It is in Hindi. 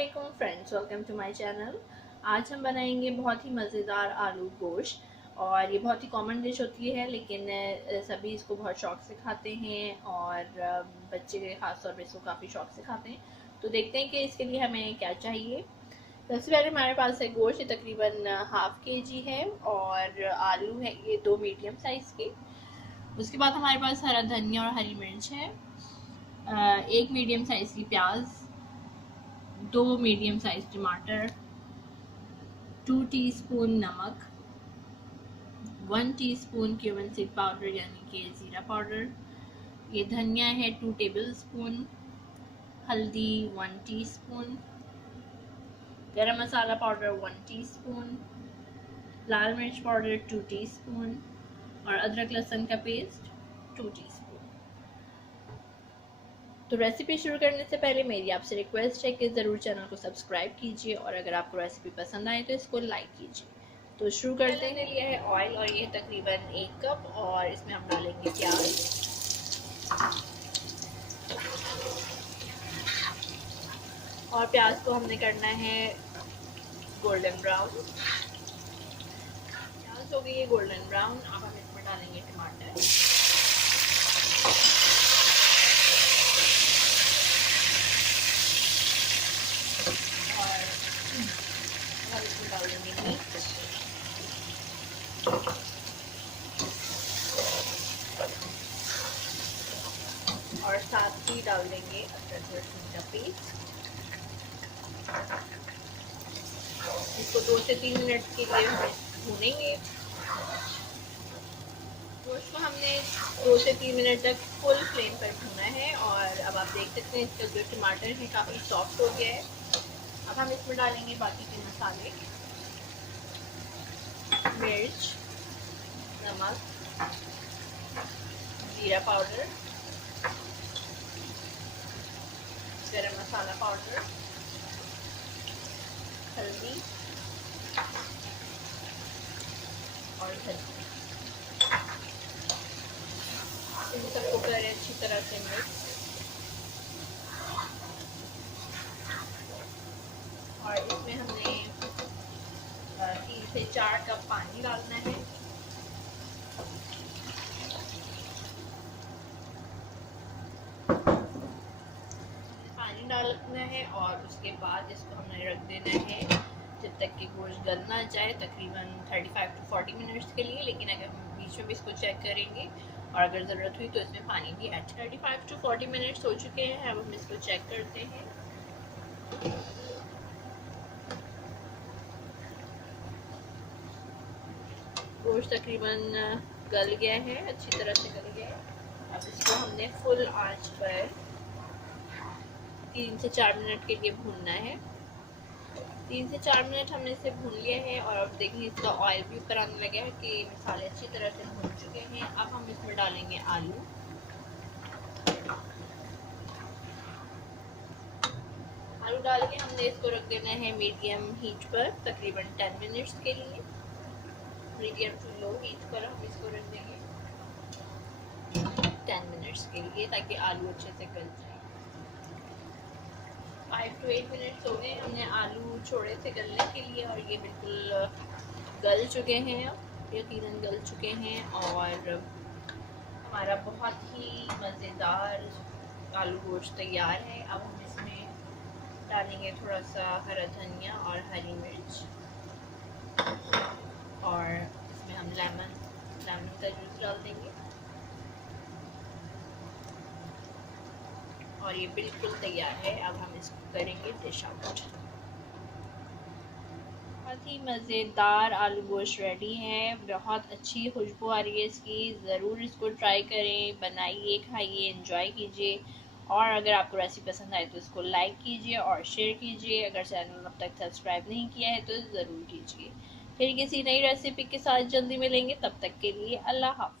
अस्सलामुअलैकुम friends, welcome to my channel. आज हम बनाएंगे बहुत ही मज़ेदार आलू गोश्त। और ये बहुत ही कॉमन डिश होती है, लेकिन सभी इसको बहुत शौक से खाते हैं और बच्चे ख़ास तौर पे इसको काफ़ी शौक से खाते हैं। तो देखते हैं कि इसके लिए हमें क्या चाहिए। सबसे पहले हमारे पास है गोश्त, ये तकरीबन हाफ केजी है, और आलू है ये 2 मीडियम साइज़ के। उसके बाद हमारे पास हरा धनिया और हरी मिर्च है, 1 मीडियम साइज़ की प्याज, 2 मीडियम साइज टमाटर, 2 टीस्पून नमक, 1 टीस्पून क्यूमिन सीड पाउडर यानी कि ज़ीरा पाउडर, ये धनिया है 2 टेबलस्पून, हल्दी 1 टीस्पून, गरम मसाला पाउडर 1 टीस्पून, लाल मिर्च पाउडर 2 टीस्पून और अदरक लहसुन का पेस्ट 2 टीस्पून। तो रेसिपी शुरू करने से पहले मेरी आपसे रिक्वेस्ट है कि ज़रूर चैनल को सब्सक्राइब कीजिए, और अगर आपको रेसिपी पसंद आए तो इसको लाइक कीजिए। तो शुरू करते हैं। लिया है ऑयल, और ये तकरीबन 1 कप, और इसमें हम डालेंगे प्याज। और प्याज को हमने करना है गोल्डन ब्राउन। प्याज हो गई है गोल्डन ब्राउन। अब हम इसमें डालेंगे टमाटर, डाल देंगे मिर्च, और साथ ही डाल देंगे अदरक लहसुन का पेस्ट। इसको 2 से 3 मिनट के लिए भूनेंगे। गोश्त को हमने 2 से 3 मिनट तक फुल फ्लेम पर भूना है, और अब आप देख सकते हैं इसका जो टमाटर है काफ़ी सॉफ्ट हो गया है। अब हम इसमें डालेंगे बाकी के मसाले, मिर्च, नमक, जीरा पाउडर, गरम मसाला पाउडर, हल्दी और धनिया। इन सबको करें अच्छी तरह से मिक्स, और इसमें हमने 3 से 4 कप पानी डालना है। पानी डालना है और उसके बाद इसको हमने रख देना है जब तक कि गोश्त गल ना जाए, तकरीबन 35 to 40 मिनट्स के लिए। लेकिन अगर हम बीच में भी इसको चेक करेंगे और अगर ज़रूरत हुई तो इसमें पानी भी ऐड। 35 to 40 मिनट्स हो चुके हैं। अब हम इसको चेक करते हैं। गोश्त तकरीबन गल गया है, अच्छी तरह से गल गया है। अब इसको हमने फुल आंच पर 3 से 4 मिनट के लिए भूनना है। 3 से 4 मिनट हमने इसे भून लिया है, और अब देखिए इसका ऑयल भी ऊपर आने लगा है कि मसाले अच्छी तरह से भून चुके हैं। अब हम इसमें डालेंगे आलू। आलू डाल के हमने इसको रख देना है मीडियम हीट पर तकरीबन 10 मिनट्स के लिए। मीडियम टू लो हीट पर हम इसको रख देंगे 10 मिनट्स के लिए, ताकि आलू अच्छे से गल जाए। 5 to 8 मिनट्स हो गए हमने आलू छोड़े थे गलने के लिए, और ये बिल्कुल गल चुके हैं, यकीनन गल चुके हैं। और हमारा बहुत ही मज़ेदार आलू गोश्त तैयार है। अब हम इसमें डालेंगे थोड़ा सा हरा धनिया और हरी मिर्च, और इसमें हम लेमन का जूस डाल देंगे, और ये बिल्कुल तैयार है। अब हम इसको करेंगे डिश आउट। बहुत ही मज़ेदार आलू गोश्त रेडी है। बहुत अच्छी खुशबू आ रही है इसकी। ज़रूर इसको ट्राई करें, बनाइए, खाइए, एंजॉय कीजिए। और अगर आपको रेसिपी पसंद आए तो इसको लाइक कीजिए और शेयर कीजिए। अगर चैनल अब तक सब्सक्राइब नहीं किया है तो ज़रूर कीजिए। फिर किसी नई रेसिपी के साथ जल्दी मिलेंगे, तब तक के लिए अल्लाह हाफ़िज़।